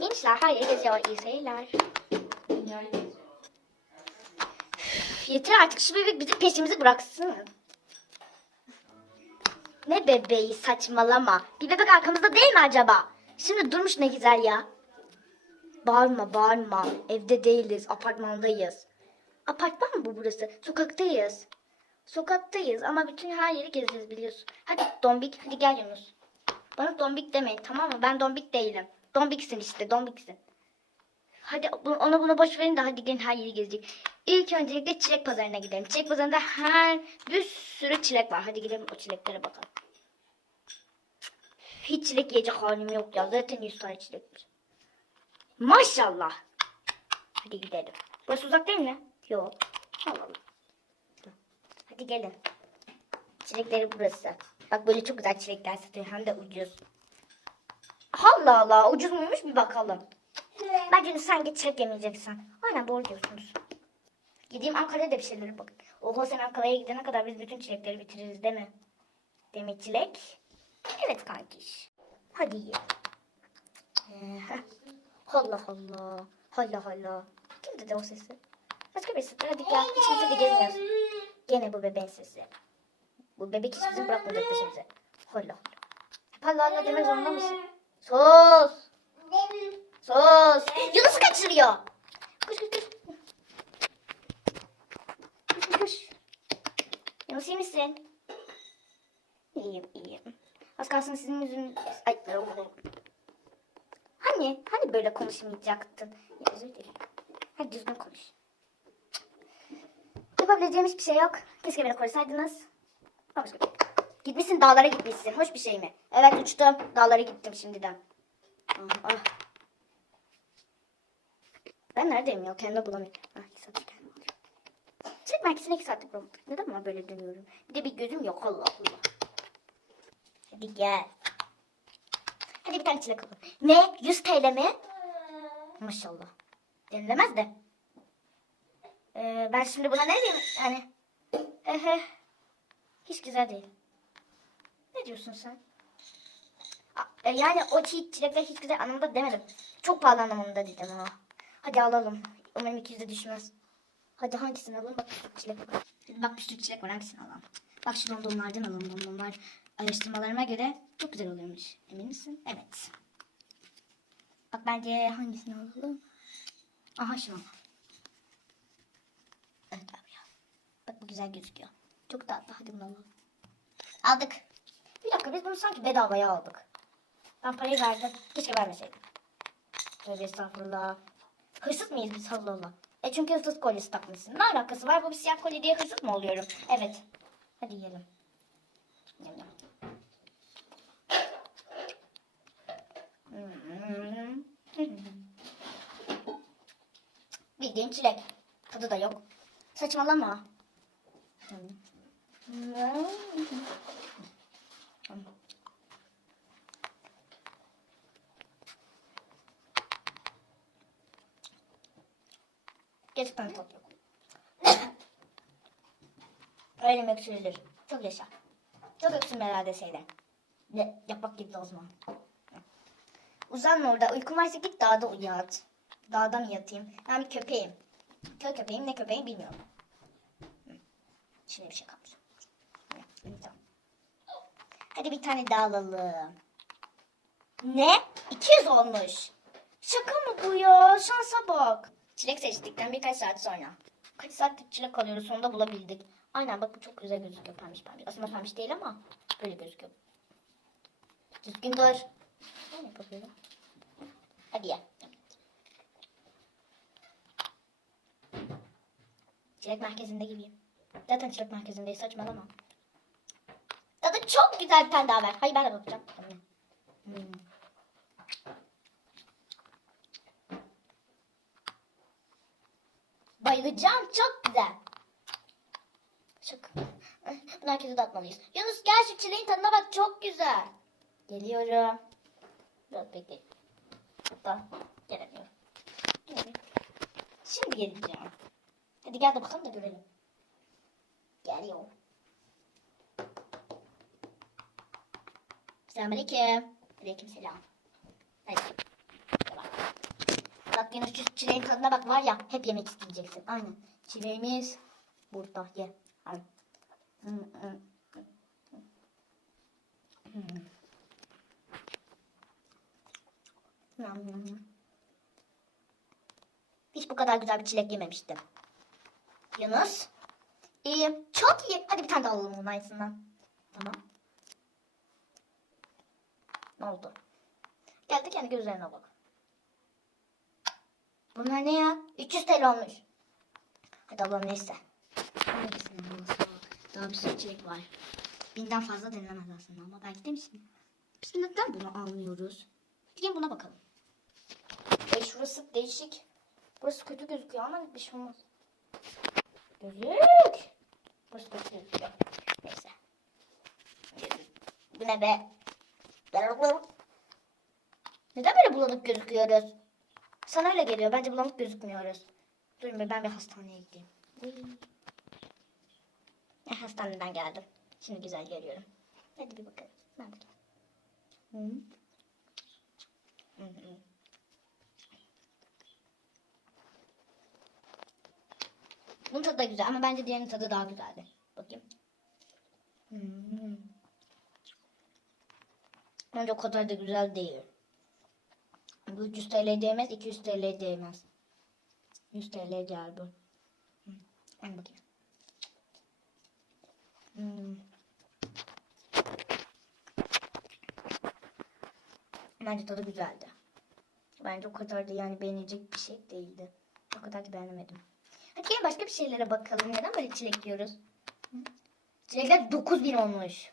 Minişler her yere geziyor. İyi seyirler. Yeter artık şu bebek bizi peşimizi bıraksın. Ne bebeği saçmalama. Bir bebek arkamızda değil mi acaba? Şimdi durmuş ne güzel ya. Bağırma bağırma. Evde değiliz apartmandayız. Apartman mı bu burası? Sokaktayız. Sokaktayız ama bütün her yeri gezeceğiz biliyorsun. Hadi Dombik hadi gel Yunus. Bana Dombik demeyin tamam mı? Ben Dombik değilim. Dombiksin işte Dombiksin. Hadi ona bunu boş verin de hadi gelin her yeri gezecek. İlk öncelikle çilek pazarına gidelim. Çilek pazarında her bir sürü çilek var. Hadi gidelim o çileklere bakalım. Hiç çilek yiyecek halim yok ya. Zaten 100 tane çilek var. Maşallah. Hadi gidelim. Burası uzak değil mi? Yok. Allah Allah. Hadi gelin. Çilekleri burası. Bak böyle çok güzel çilekler satıyor. Hem de ucuz. Allah Allah. Ucuz muymuş bir bakalım. Bence sen git çilek yemeyeceksin. Aynen doğru diyorsunuz. Gideyim Ankara'da da bir şeylere bakın. Oho sen Ankara'ya gidene kadar biz bütün çilekleri bitiririz değil mi? Demek çilek. Evet kankiş. Hadi ye. Heh. Allah Allah. Allah Allah. Kim dedi o sesi? Başka birisi. Hadi gel. İçimizde de gezmiyoruz. Gene bu bebeğin sesi. Bu bebek hiç bizi bırakmayacak peşimize. Allah Allah. Hep Allah Allah demek zorunda mısın? Sus. Sus. Yunus'u kaçırıyor. Koş koş koş. Koş koş koş. Yunus iyi misin? İyiyim iyiyim. Az kalsın sizin yüzünüz... Ay. Hani? Hani böyle konuşmayacaktın? Ya, özür dilerim. Hadi düzgün konuş. Yapabileceğim hiçbir şey yok. Keşke beni korusaydınız. Ama. Gitmişsin dağlara gitmişsin. Hoş bir şey mi? Evet uçtum. Dağlara gittim şimdiden. Ah, ah. Ben neredeyim ya? Kendimi bulamıyorum. Ah, iki alıyorum. Çek merkezine iki saattir bulamadım. Neden ben böyle dönüyorum? Bir de bir gözüm yok. Allah Allah. Hadi gel. Hadi bir tane çilek alalım. Ne? 100 TL mi? Maşallah. Denilemez de. Ee, ben şimdi buna ne diyeyim? Hani. Hiç güzel değil. Ne diyorsun sen? A- e, Yani o çiğ çilekler hiç güzel anlamda demedim. Çok pahalı anlamında dedim ha. Hadi alalım. Umarım 200'e düşmez. Hadi hangisini alalım? Bak bir çilek var. Bak bir sürü çilek var hangisini alalım? Bak şu dondonlardan alalım. Dondonlar araştırmalarıma göre çok güzel oluyormuş. Emin misin? Evet. Bak bence hangisini alalım? Aha şunu. Evet abi ya. Bak bu güzel gözüküyor. Çok tatlı. Hadi bunu alalım. Aldık. Dakika biz bunu sanki bedavaya aldık. Ben parayı verdim. Keşke vermeseydim. Tövbe estağfurullah. Hırsız mıyız biz Allah Allah? E çünkü hırsız kolyesi takmışsın. Ne alakası var? Bu bir siyah kolye diye hırsız mı oluyorum? Evet. Hadi yiyelim. Yum yum. Bildiğin çilek. Tadı da yok. Saçmalama. Gerçekten tat yok. Öyle mi öksürülür? Çok yaşa. Çok öksürme herhalde şeyde. Ne, yapmak gibi o zaman. Uzanma orada. Uykun varsa git dağda uyuyat. Dağda mı yatayım? Ben bir köpeğim. Köy köpeğim ne köpeğim bilmiyorum. Şimdi bir şey kalmış. Hadi bir tane daha alalım. Ne? 200 olmuş. Şaka mı bu ya? Şansa bak. Çilek seçtikten birkaç saat sonra. Kaç saattir çilek alıyoruz sonunda bulabildik. Aynen bak bu çok güzel gözüküyor pembiş pembiş. Aslında pembiş değil ama böyle gözüküyor. Düzgün dur. Ne yapıyorum? Hadi ye. Çilek merkezinde gibiyim. Zaten çilek merkezindeyiz saçmalama. Tadı çok güzel bir tane daha ver. Hayır ben de bakacağım. Hmm. Bayılacağım çok güzel. Şaka. Bunu herkese dağıtmalıyız. Yunus gel şu çileğin tadına bak çok güzel. Geliyorum. Biraz bekleyin. Hatta. Gelemiyorum. Şimdi geleceğim. Hadi gel de bakalım da görelim. Geliyor. Selamünaleyküm. Aleyküm selam. Hadi. Yunus şu çileğin tadına bak var ya hep yemek isteyeceksin. Aynen. Çileğimiz burada ye. Al. Nam, nam, nam. Hiç bu kadar güzel bir çilek yememiştim. Yunus. İyi. Çok iyi. Hadi bir tane daha alalım onun aynısından. Tamam. Ne oldu? Geldi kendi gözlerine bak. Bunlar ne ya? 300 TL olmuş. Hadi alalım neyse. Alırsa Daha bir sürü çilek var. Binden fazla denilemez aslında ama belki demişsin. Biz neden bunu almıyoruz? Gelin buna bakalım. E şurası değişik. Burası kötü gözüküyor ama bir şey olmaz. Gözük. Burası kötü gözüküyor. Neyse. Bu ne be? Neden böyle bulanık gözüküyoruz? Sana öyle geliyor. Bence bulanık gözükmüyoruz. Durun be ben bir hastaneye gideyim. Eh, hastaneden geldim. Şimdi güzel görüyorum. Hadi bir bakalım. Nerede? Hı. Hı hı. Bunun tadı da güzel ama bence diğerinin tadı daha güzeldi. Bakayım. Hmm. Bence o kadar da güzel değil. Bu 300 TL değmez, 200 TL değmez. 100 TL değer bu. Al bakayım. Hmm. Bence tadı güzeldi. Bence o kadar da yani beğenilecek bir şey değildi. O kadar da beğenemedim. Hadi gelin başka bir şeylere bakalım. Neden böyle çilek yiyoruz? Çilekler 9000 olmuş.